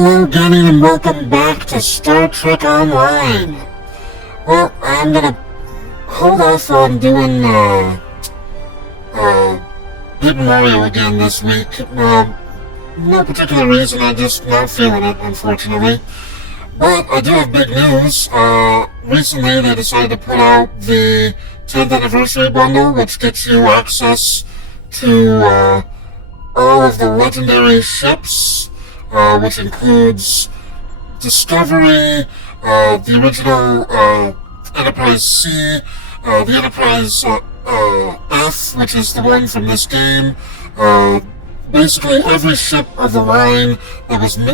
Hello again and welcome back to Star Trek Online. Well, I'm gonna hold off on doing Paper Mario again this week. No particular reason, I'm just not feeling it, unfortunately. But I do have big news. Recently they decided to put out the 10th anniversary bundle, which gets you access to all of the legendary ships, which includes Discovery, the original Enterprise C, the Enterprise F, which is the one from this game. Basically every ship of the line that was in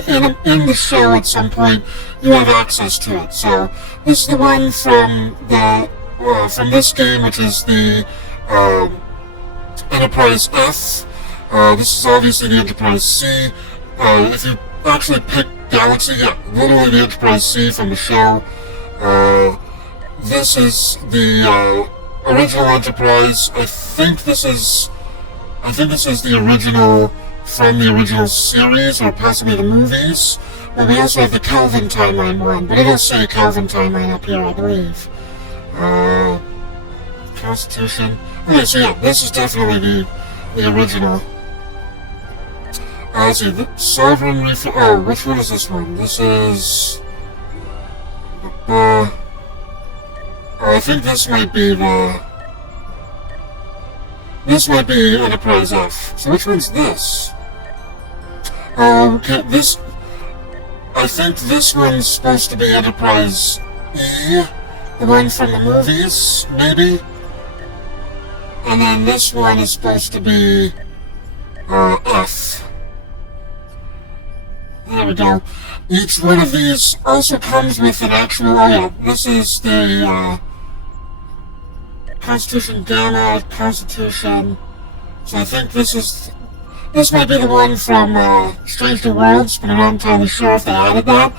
the show at some point, you have access to it. So this is the one from this game, which is the Enterprise F. This is obviously the Enterprise C. If you actually pick Galaxy, yeah, literally the Enterprise C from the show. This is the original Enterprise. I think this is the original from the original series, or possibly the movies. But we also have the Kelvin Timeline one, but it'll say Kelvin Timeline up here, I believe. Constitution. Okay, so yeah, this is definitely the original. Let's see, the Sovereign Refill. Oh, which one is this one? This is. I think this might be Enterprise F. So which one's this? Okay, I think this one's supposed to be Enterprise E, the one from the movies, maybe? And then this one is supposed to be, F. There we go. Each one of these also comes with an actual, oh yeah, this is the, Constitution Gamma, Constitution. So I think this might be the one from Strange New Worlds, but I'm not entirely sure if they added that.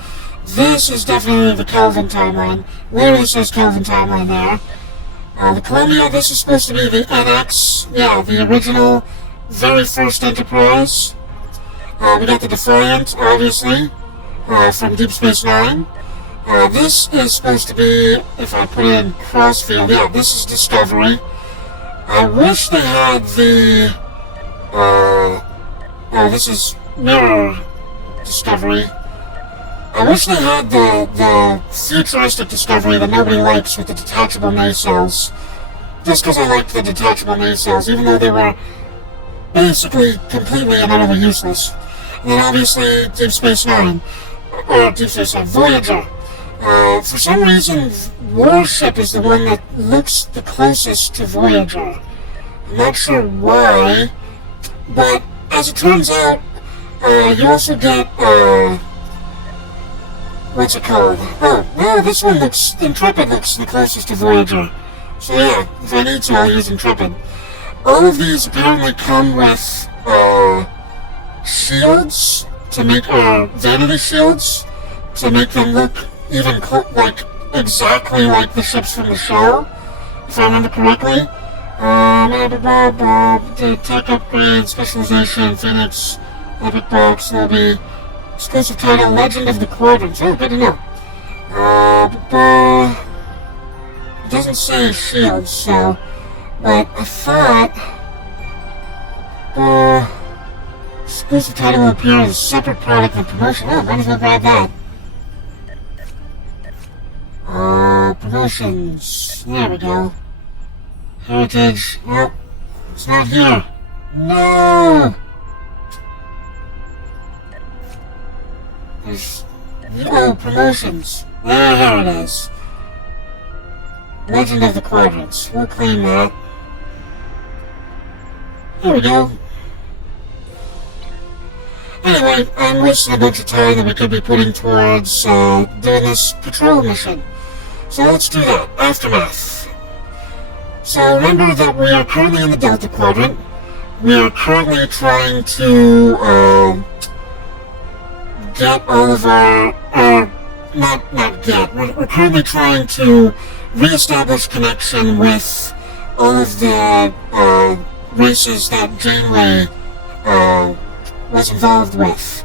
This is definitely the Kelvin Timeline. Literally says Kelvin Timeline there. The Columbia, this is supposed to be the NX, yeah, the original, very first Enterprise. We got the Defiant, obviously, from Deep Space Nine. This is supposed to be, if I put in Crossfield, yeah, this is Discovery. I wish they had the, this is Mirror Discovery. I wish they had the futuristic Discovery that nobody likes with the detachable nacelles. Just because I liked the detachable nacelles, even though they were basically completely and utterly useless. And then obviously Deep Space Nine, or Deep Space Nine, Voyager. For some reason, Warship is the one that looks the closest to Voyager. I'm not sure why, but as it turns out, you also get, what's it called? Oh, no, this one Intrepid looks the closest to Voyager. So yeah, if I need to, I'll use Intrepid. All of these apparently come with, shields to make, vanity shields to make them look even exactly like the ships from the show, if I remember correctly. The tech upgrade, specialization, Phoenix, Epic Box, Lobby, exclusive title, Legend of the Quadrants. Oh, good to know. It doesn't say shields, so, but I thought, exclusive title will appear as a separate product of promotion. Oh, might as well grab that. Promotions. There we go. Heritage. Oh, it's not here. No! There's... Oh, promotions. There it is. Legend of the Quadrants. We'll claim that. There we go. Anyway, I'm wasting a bunch of time that we could be putting towards doing this patrol mission. So let's do that. Aftermath. So remember that we are currently in the Delta Quadrant. We are currently trying to get all of our we're currently trying to re-establish connection with all of the races that Janeway was involved with.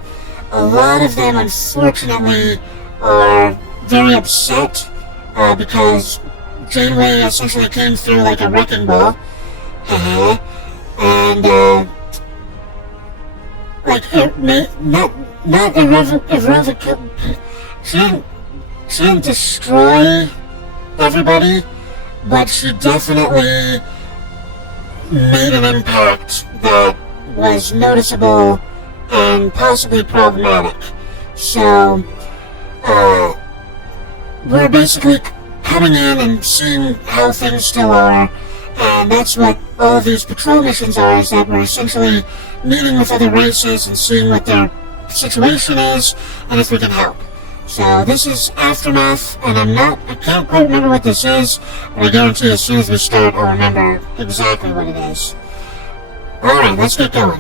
a lot of them, unfortunately, are very upset because Janeway essentially came through like a wrecking ball. And, like, it may, not irrevocable. She didn't destroy everybody, but she definitely made an impact that was noticeable and possibly problematic. So, we're basically coming in and seeing how things still are, and that's what all of these patrol missions are, is that we're essentially meeting with other races and seeing what their situation is, and if we can help. So this is Aftermath, and I can't quite remember what this is, but I guarantee as soon as we start, I'll remember exactly what it is. Alright, let's get going.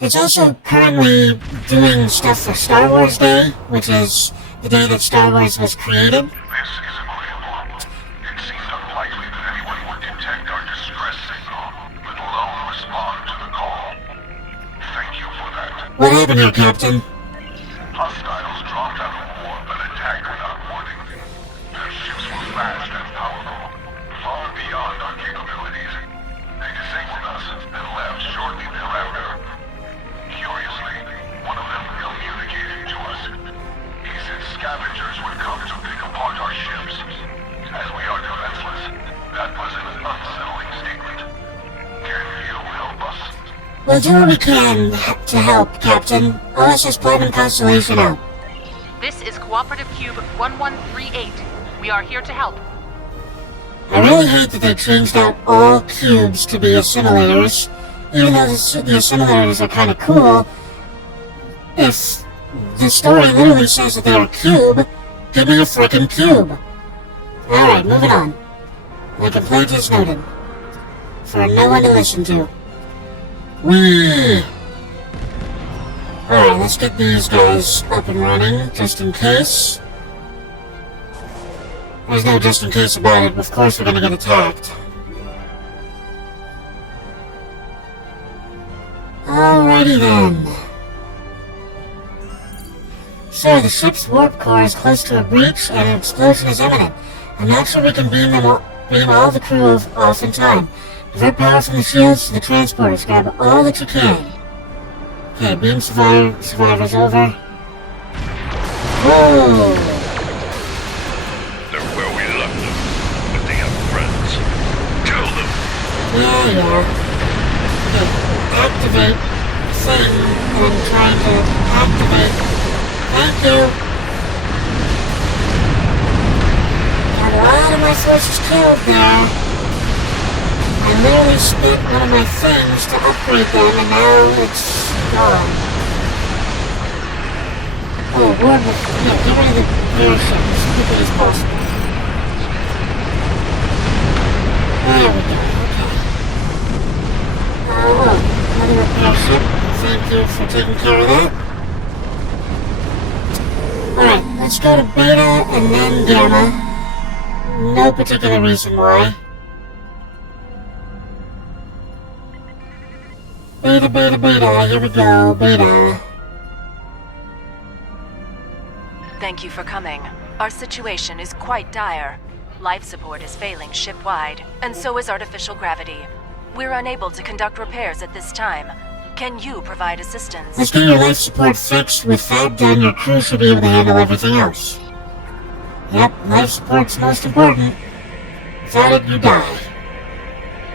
It's also currently doing stuff for Star Wars Day, which is the day that Star Wars was created. This is agreeable. It seemed unlikely that anyone would detect our distress signal, let alone respond to the call. Thank you for that. What happened here, Captain? Hostiles dropped out of warp and attacked without warning. Their ships were fast and powerful, far beyond our capabilities. They disabled us and left shortly thereafter. Curiously, one of them communicated to us. He said scavengers would come to pick apart our ships. As we are defenseless, that was an unsettling statement. Can you help us? We'll do what we can to help, Captain. OSS Prime and Constellation out. This is Cooperative Cube 1138. We are here to help. I really hate that they changed out all cubes to be assimilators. Even though the assimilators are kind of cool, if the story literally says that they're a cube, give me a frickin' cube. Alright, moving on. My complaint is noted. For no one to listen to. Whee! Alright, let's get these guys up and running, just in case. There's no just in case about it. Of course we're gonna get attacked. Alrighty then. So, the ship's warp core is close to a breach and an explosion is imminent. I'm not sure we can beam all the crew off in time. Divert power from the shields to the transporters. Grab all that you can. Okay, beam survivors over. Whoa! They're where we left them, but they have friends. Kill them! Yeah. Okay, activate thing. I'm trying to activate. Thank you. Got a lot of my forces killed there. I literally spent one of my things to upgrade them, and now it's gone. Oh, get rid of the airship as quickly as possible. There we go, okay. Another repair ship. Thank you for taking care of that. Alright, let's go to Beta and then Gamma. No particular reason why. Beta, here we go, Beta. Thank you for coming. Our situation is quite dire. Life support is failing ship-wide, and so is artificial gravity. We're unable to conduct repairs at this time. Can you provide assistance? Let's get your life support fixed. With that done, your crew should be able to handle everything else. Yep, life support's most important. Without it, you die.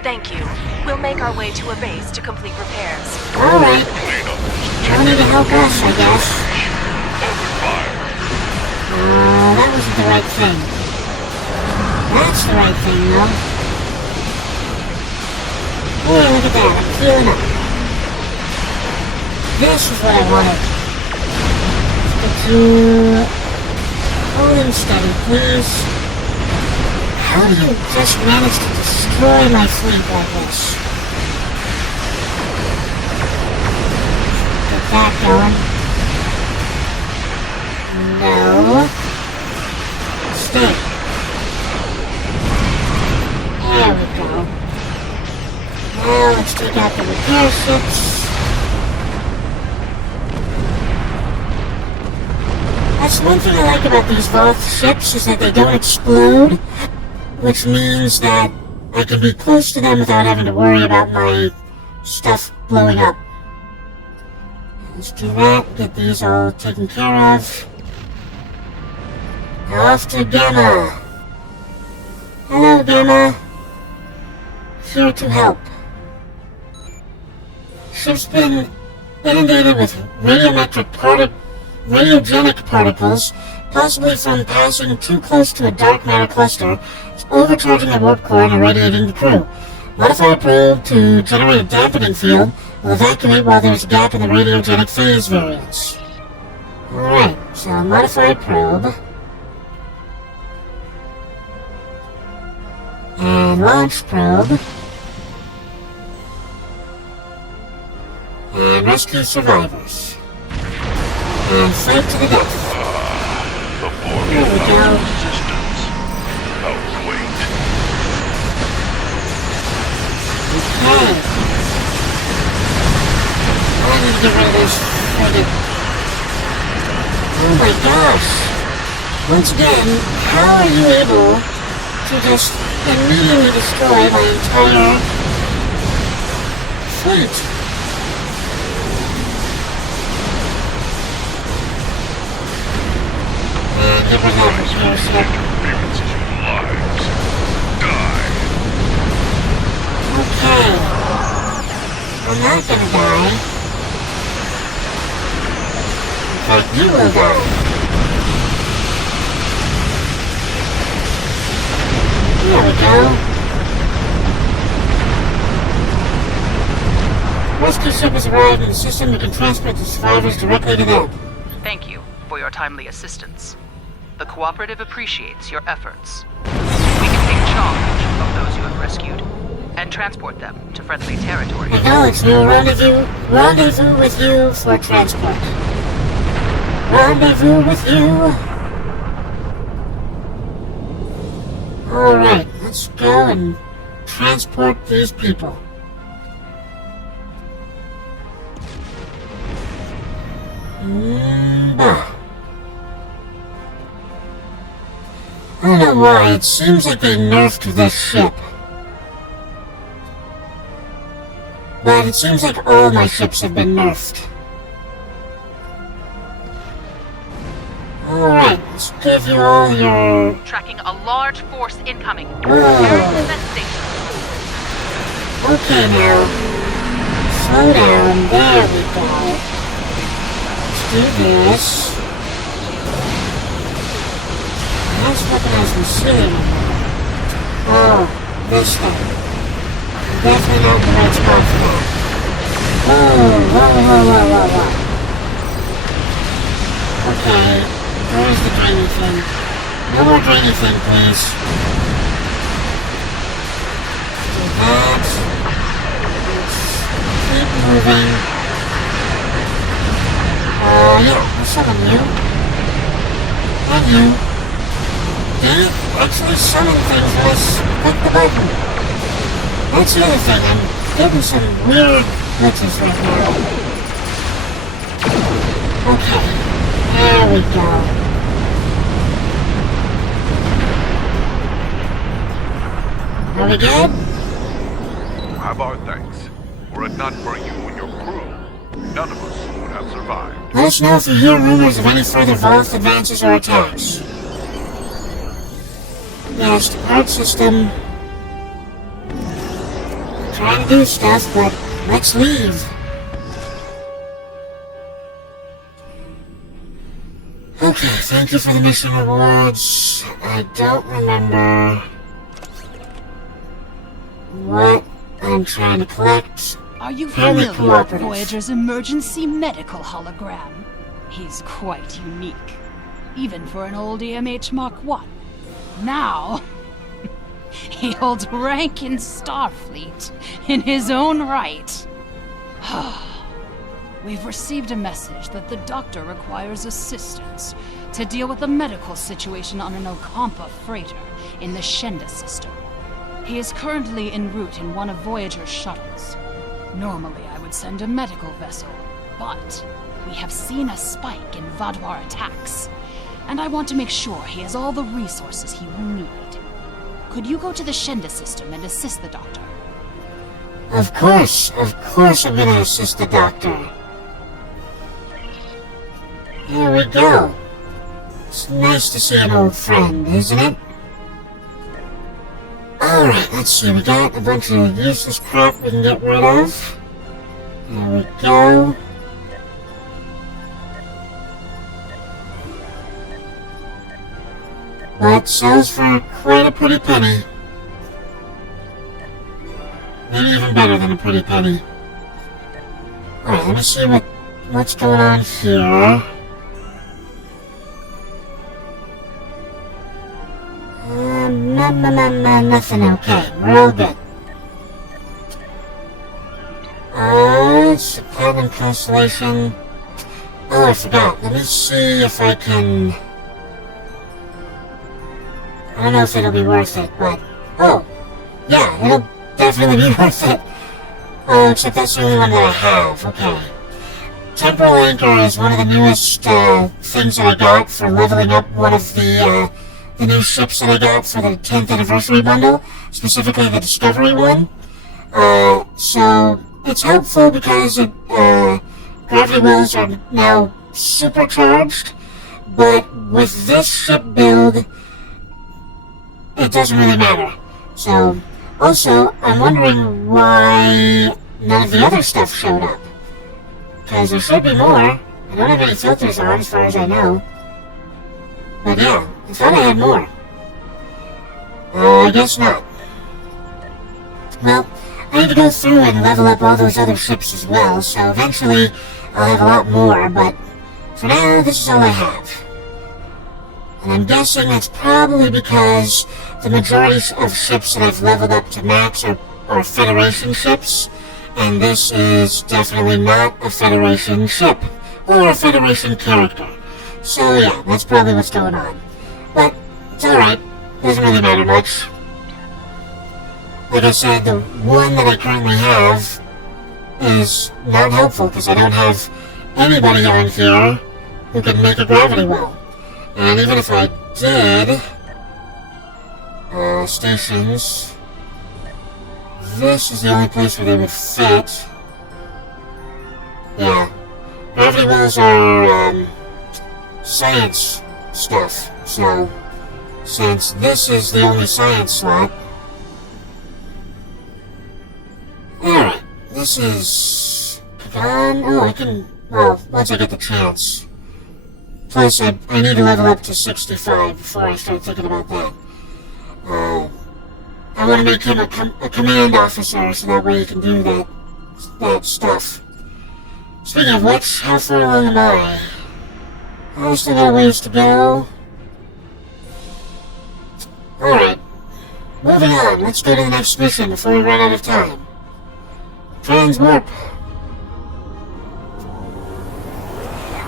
Thank you. We'll make our way to a base to complete repairs. Alright. You'll need to help us, I guess. That wasn't the right thing. That's the right thing, though. Hey, look at that. I'm feeling up. This is what I wanted. Let's get you... hold him steady, please. How do you just manage to destroy my fleet like this? Get that going. No. Stay. There we go. let's take out the repair ships. That's one thing I like about these Voth ships, is that they don't explode, which means that I can be close to them without having to worry about my stuff blowing up. Let's do that, get these all taken care of. Off to Gamma. Hello, Gamma. Here to help. Ship's been inundated with radiogenic particles, possibly from passing too close to a dark matter cluster, overcharging the warp core and irradiating the crew. Modify a probe to generate a dampening field. Will evacuate while there's a gap in the radiogenic phase variance. Alright, so modify probe. And launch probe. And rescue survivors. And fight to the death. Here we go. Okay. I need to get rid of this friggin'... Oh my gosh! Once again, how are you able to just immediately destroy my entire fleet? And get rid of that repair ship. Okay. I'm not gonna die. In fact, you will die. There we go. Rescue ship has arrived in the system. We can transport the survivors directly to them. Thank you for your timely assistance. The Cooperative appreciates your efforts. We can take charge of those you have rescued and transport them to friendly territory. Acknowledge, we'll rendezvous with you for transport. Rendezvous with you. Alright, let's go and transport these people. I don't know why, it seems like they nerfed this ship. But it seems like all my ships have been nerfed. Alright, let's give you all your... Tracking a large force incoming. Whoa. Okay now. Slow down, there we go. Let's do this. Let's weaponize the ceiling. Oh, this thing. Definitely not the right spot for that. Whoa. Okay, where's the drainy thing? No more drainy thing, please. Do that. Let's keep moving. Yeah, I'll summon you. And you. Did it actually summon things? Let's click the button. That's the other thing, I'm getting some weird glitches right now. Okay, there we go. Are we good? Have our thanks. Were it not for you and your crew, none of us would have survived. Let us know if you hear rumors of any further Voth advances or attacks. Yes, the art system... trying to do stuff, but let's leave. Okay, thank you for the mission rewards. I don't remember what I'm trying to collect. Are you Friendly familiar with cooperative. Voyager's emergency medical hologram? He's quite unique, even for an old EMH Mark I. Now, he holds rank in Starfleet in his own right. We've received a message that the doctor requires assistance to deal with a medical situation on an Okampa freighter in the Shenda system. He is currently en route in one of Voyager's shuttles. Normally, I would send a medical vessel, but we have seen a spike in Vadwar attacks, and I want to make sure he has all the resources he will need. Could you go to the Shenda system and assist the doctor? Of course I'm gonna assist the doctor. Here we go. It's nice to see an old friend, isn't it? Alright, let's see, we got a bunch of useless crap we can get rid of. There we go. That sells for quite a pretty penny. Maybe even better than a pretty penny. Alright, let me see what's going on here. Nothing okay. We're all good. It's a Platinum Constellation. Oh, I forgot. Let me see if I can... I don't know if it'll be worth it, but... Oh! Yeah, it'll definitely be worth it. Oh, except that's the only one that I have. Okay. Temporal Anchor is one of the newest things that I got for leveling up one of the new ships that I got for the 10th anniversary bundle, specifically the Discovery one. So it's helpful because gravity wells are now supercharged, but with this ship build, it doesn't really matter. So, also, I'm wondering why none of the other stuff showed up. Because there should be more. I don't have any filters on as far as I know. But yeah, I thought I had more. I guess not. Well, I need to go through and level up all those other ships as well, so eventually I'll have a lot more, but for now, this is all I have. And I'm guessing that's probably because the majority of ships that I've leveled up to max are Federation ships, and this is definitely not a Federation ship, or a Federation character. So yeah, that's probably what's going on. But, it's alright. Doesn't really matter much. Like I said, the one that I currently have is not helpful because I don't have anybody on here who can make a gravity well. And even if I did, stations, this is the only place where they would fit. Yeah. Gravity wells are, science stuff, so since this is the only science slot, alright, this is, I can, well, once I get the chance. Plus, I need to level up to 65 before I start thinking about that. I want to make him a command officer, so that way he can do that stuff. Speaking of which, how far along am I? I still got a ways to go. Alright. Moving on, let's go to the next mission before we run out of time. Transwarp.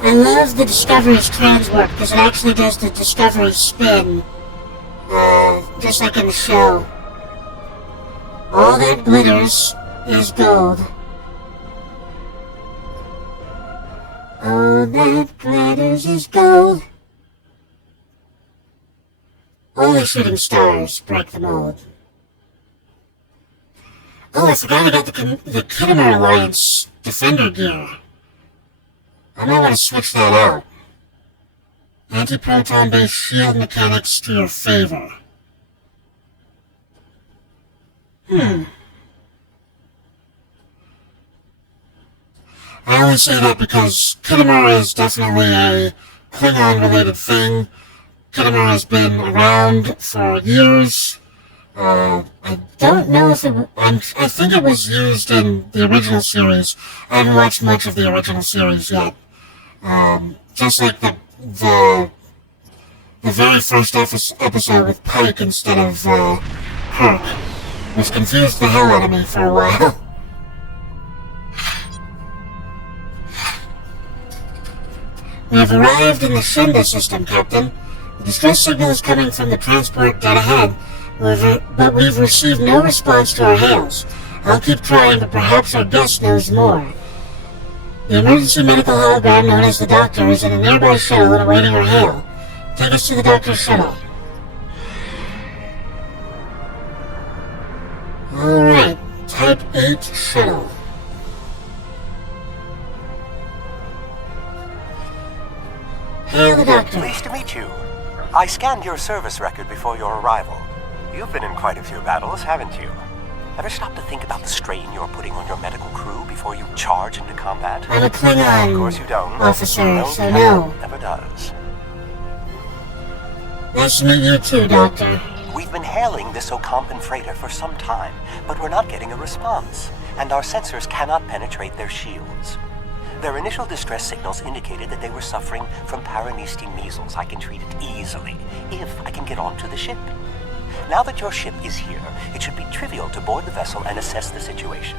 I love the Discovery's transwarp because it actually does the Discovery spin. Just like in the show. All that glitters is gold. All that glitters is gold. Only shooting stars break the mold. Oh, I forgot about the Khitomer Alliance Defender gear. I might want to switch that out. Anti-proton-based shield mechanics to your favor. I only say that because Khitomer is definitely a Klingon-related thing. Khitomer has been around for years. I don't know if I think it was used in the original series. I haven't watched much of the original series yet. Just like the very first episode with Pike instead of Kirk, which confused the hell out of me for a while. We have arrived in the Shenda system, Captain. The distress signal is coming from the transport dead ahead, But we've received no response to our hails. I'll keep trying, but perhaps our guest knows more. The emergency medical hologram known as the Doctor is in a nearby shuttle and awaiting our hail. Take us to the Doctor's shuttle. Alright, Type 8 shuttle. Hail the Doctor. Pleased to meet you. I scanned your service record before your arrival. You've been in quite a few battles, haven't you? Ever stop to think about the strain you're putting on your medical crew before you charge into combat? I'm a Klingon, Of course you don't. officer, so no. Never does. Nice to meet you too, Doctor. We've been hailing this Ocampan freighter for some time, but we're not getting a response, and our sensors cannot penetrate their shields. Their initial distress signals indicated that they were suffering from paranesting measles. I can treat it easily, if I can get onto the ship. Now that your ship is here, it should be trivial to board the vessel and assess the situation.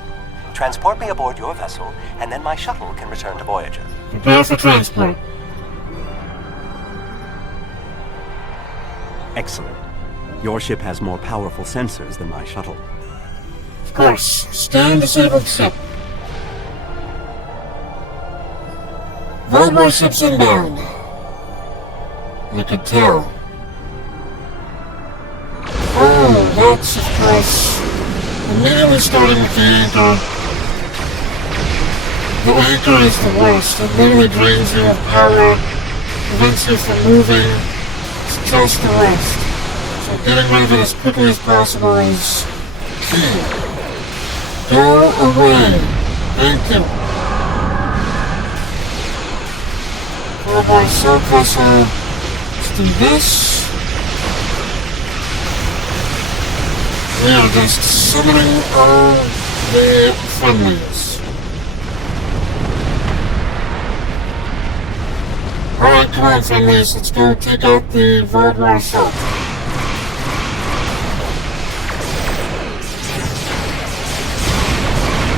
Transport me aboard your vessel, and then my shuttle can return to Voyager. Prepare for transport. Excellent. Your ship has more powerful sensors than my shuttle. Of course. Scan disabled ship. Voldemort ship's inbound. I could tell. Oh, that's, of course, immediately starting with the anchor. The anchor is the worst. It literally drains you of power, prevents you from moving. It's just the worst. So getting rid of it as quickly as possible is key. Go away. Thank you. Oh boy, so close. Let's do this. We are just summoning all the friendlies. Alright, come on friendlies, let's go take out the Voldemort ship.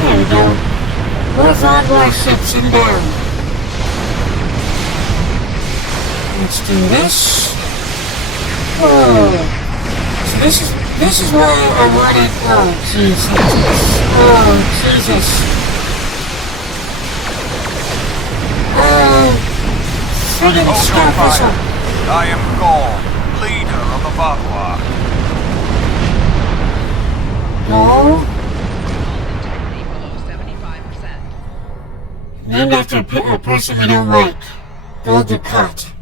There we go. More Voldemort ships inbound. Let's do this. Oh. So this is why I wanted. Oh Jesus! Oh Jesus! Oh, friggin' stop us up! I am Gaul, leader of the Vatwa. No. Integrity below 75%. Named after a person we don't like. Gold Ducat.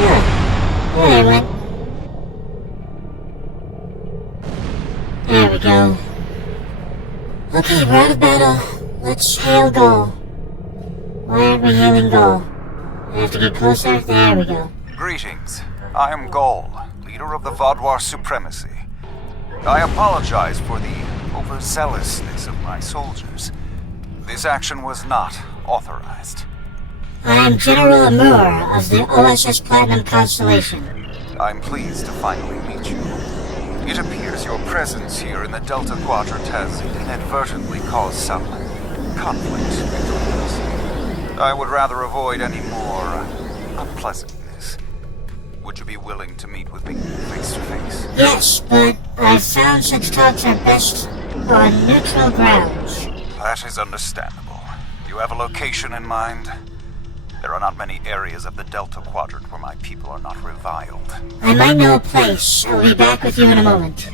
Yeah. There we went. There we go. Okay, we're out of battle. Let's hail Gaul. Why aren't we hailing Gaul? We have to get closer. There we go. Greetings. I am Gaul, leader of the Vatwa Supremacy. I apologize for the overzealousness of my soldiers. This action was not authorized. I am General Amur of the OSS Platinum Constellation. I'm pleased to finally meet you. It appears your presence here in the Delta Quadrant has inadvertently caused some conflict between us. I would rather avoid any more unpleasantness. Would you be willing to meet with me face to face? Yes, but I found such talks are best on neutral grounds. That is understandable. You have a location in mind? There are not many areas of the Delta Quadrant where my people are not reviled. I might know a place. I'll be back with you in a moment.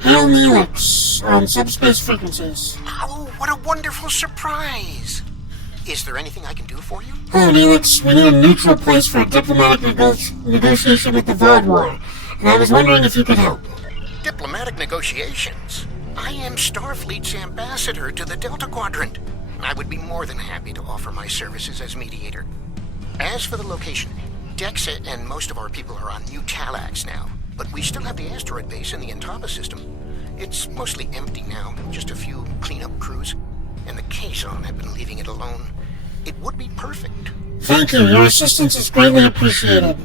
Hail Neelix on subspace frequencies. Oh, what a wonderful surprise! Is there anything I can do for you? Hello Neelix, we need a neutral place for a diplomatic negotiation with the Vodwar, and I was wondering if you could help. Diplomatic negotiations? I am Starfleet's ambassador to the Delta Quadrant. I would be more than happy to offer my services as mediator. As for the location, Dexa and most of our people are on New Talax now, but we still have the asteroid base in the Intaba system. It's mostly empty now, just a few cleanup crews, and the Kazon have been leaving it alone. It would be perfect. Thank you, your assistance is greatly appreciated.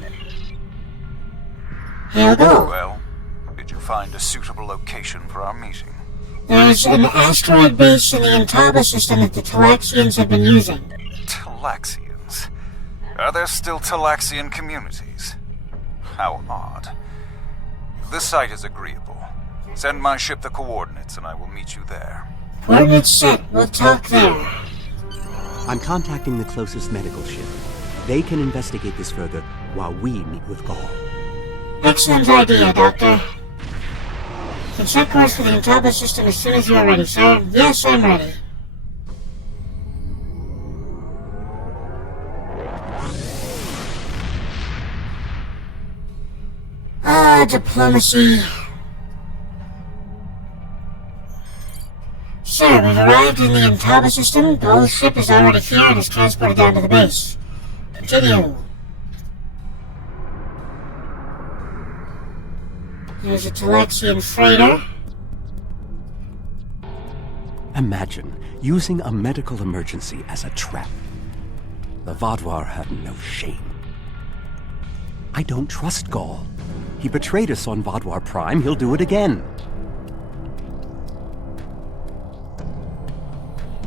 Hail Gaul. Well, did you find a suitable location for our meeting? There's an asteroid base in the Intaba system that the Talaxians have been using. Talaxians? Are there still Talaxian communities? How odd. The site is agreeable. Send my ship the coordinates and I will meet you there. Coordinates set. We'll talk there. I'm contacting the closest medical ship. They can investigate this further while we meet with Gaul. Excellent idea, Doctor. You can set course for the Intaba system as soon as you are ready, sir. Yes, I'm ready. Diplomacy. Sir, we've arrived in the Intaba system. The whole ship is already here and is transported down to the base. Continue. Here's a Talaxian freighter. Imagine using a medical emergency as a trap. The Vaadwaur have no shame. I don't trust Gaul. He betrayed us on Vaadwaur Prime. He'll do it again.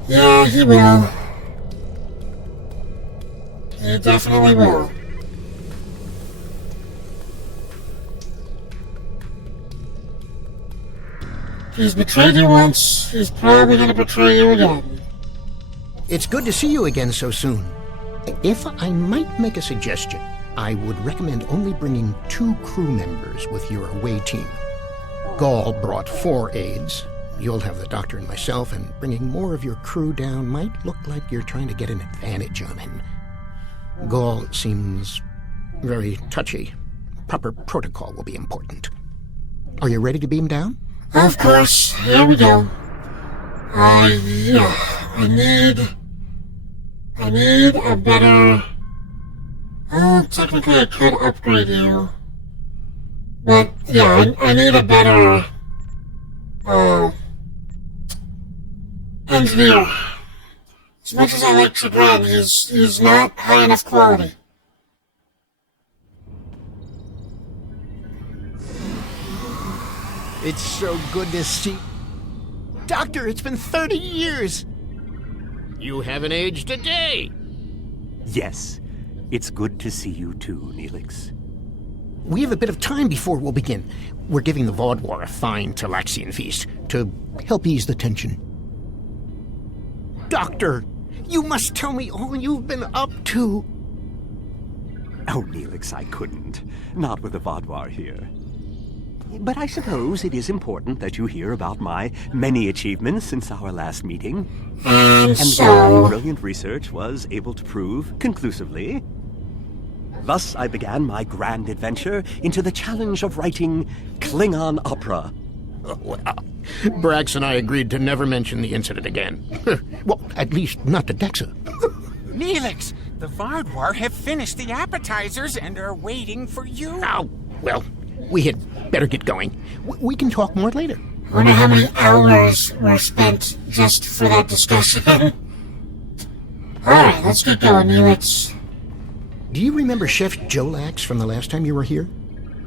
Yeah, he will. He definitely will. He's betrayed you once, he's probably gonna betray you again. It's good to see you again so soon. If I might make a suggestion, I would recommend only bringing 2 crew members with your away team. Gaul brought 4 aides. You'll have the doctor and myself, and bringing more of your crew down might look like you're trying to get an advantage on him. Gaul seems very touchy. Proper protocol will be important. Are you ready to beam down? Of course, here we go. I need a better... technically I could upgrade you. But, yeah, I need a better... engineer. As much as I like Chagrin, he's not high enough quality. It's so good to see... Doctor, it's been 30 years! You haven't aged a day! Yes. It's good to see you too, Neelix. We have a bit of time before we'll begin. We're giving the Vaadwaur a fine Talaxian feast to help ease the tension. Doctor, you must tell me all you've been up to. Oh, Neelix, I couldn't. Not with the Vaadwaur here. But I suppose it is important that you hear about my many achievements since our last meeting. And my brilliant research was able to prove conclusively. Thus, I began my grand adventure into the challenge of writing Klingon opera. Oh, well, Brax and I agreed to never mention the incident again. Well, at least not to Dexa. Neelix, the Vaadwaur have finished the appetizers and are waiting for you. Oh, well, we had better get going. We can talk more later. I wonder how many hours were spent just for that discussion. Alright, let's get going, Neelix. Do you remember Chef Jolax from the last time you were here?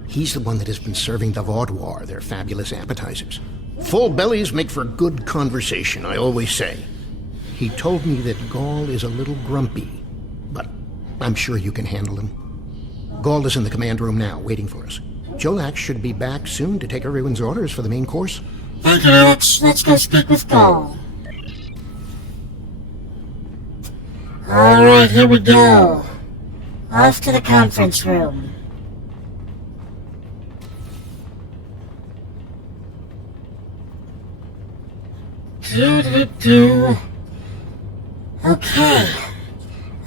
He's the one that has been serving the Vaadwaur their fabulous appetizers. Full bellies make for good conversation, I always say. He told me that Gaul is a little grumpy, but I'm sure you can handle him. Gaul is in the command room now, waiting for us. Jolax should be back soon to take everyone's orders for the main course. Thank you, Neelix. Let's go speak with Gaul. Alright, here we go. Off to the conference room. Okay.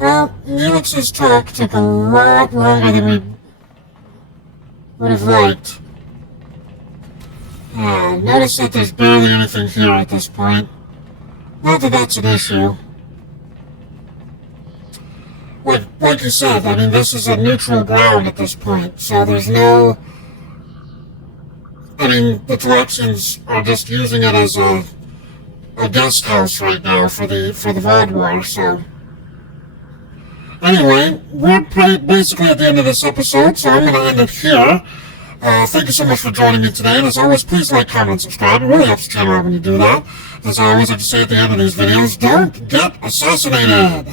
Well, Neelix's talk took a lot longer than we would have liked. Notice that there's barely anything here at this point. Not that that's an issue. Like you said, I mean, this is a neutral ground at this point, so there's no... I mean, the Talaxians are just using it as a guest house right now for the Vaadwaur, so... Anyway, we're basically at the end of this episode, so I'm going to end it here. Thank you so much for joining me today, and as always, please like, comment, and subscribe. It really helps the channel out when you do that. As I always like to say at the end of these videos, don't get assassinated!